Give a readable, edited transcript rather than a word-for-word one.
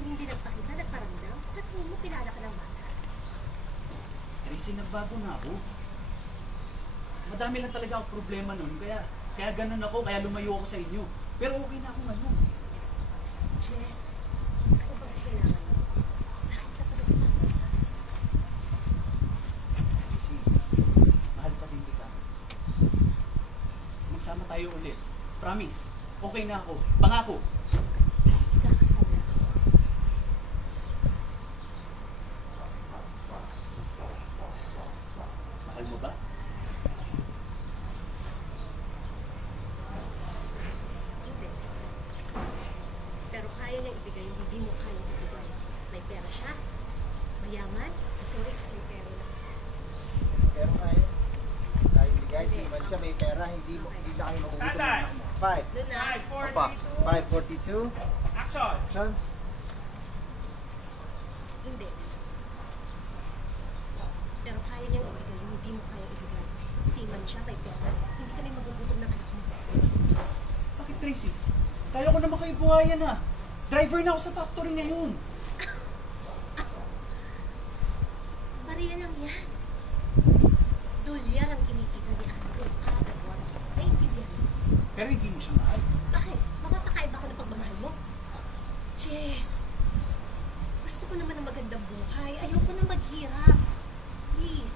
nung hindi nagpakita, nagparamdam? Sa tingin mo, kilala ka ng bata? Tracy, nagbago na ako. Madami lang talaga ang problema nun, kaya ganun ako, kaya lumayo ako sa inyo. Pero okay na ako ngayon. Jess, ano bang kailangan mo? Bakit ka pa nagpapalala? Tracy, mahal pa din kita. Magsama tayo ulit. Promise, okay na ako. Pangako. Ikakasal na ako. Mahal mo ba? Hindi. Pero kaya niya ibigay yung hindi mo kaya ibigay. May pera siya. Mayaman. Sorry, may pera lang. Pero kaya. Tayo bigay, siman siya, may pera, hindi na kayo magugutom ng anak mo. 5. Doon na. 5:42. Action! Action. Hindi. Pero kaya niyang ibigay yung hindi mo kaya ibigay. Siman siya, may pera. Hindi kami magugutom ng anak mo. Bakit, Tracy? Kaya ko naman kayo buhayan ah. Driver na ako sa factory ngayon. Bariya lang yan. Dolyar ang kinikita ni Andrew kada buwan. Naiintindihan mo? Pero hindi mo siya mahal. Bakit? Mapapakaiba ko ng pagmamahal mo? Jess, gusto ko naman ng magandang buhay. Ayoko na maghirap. Please.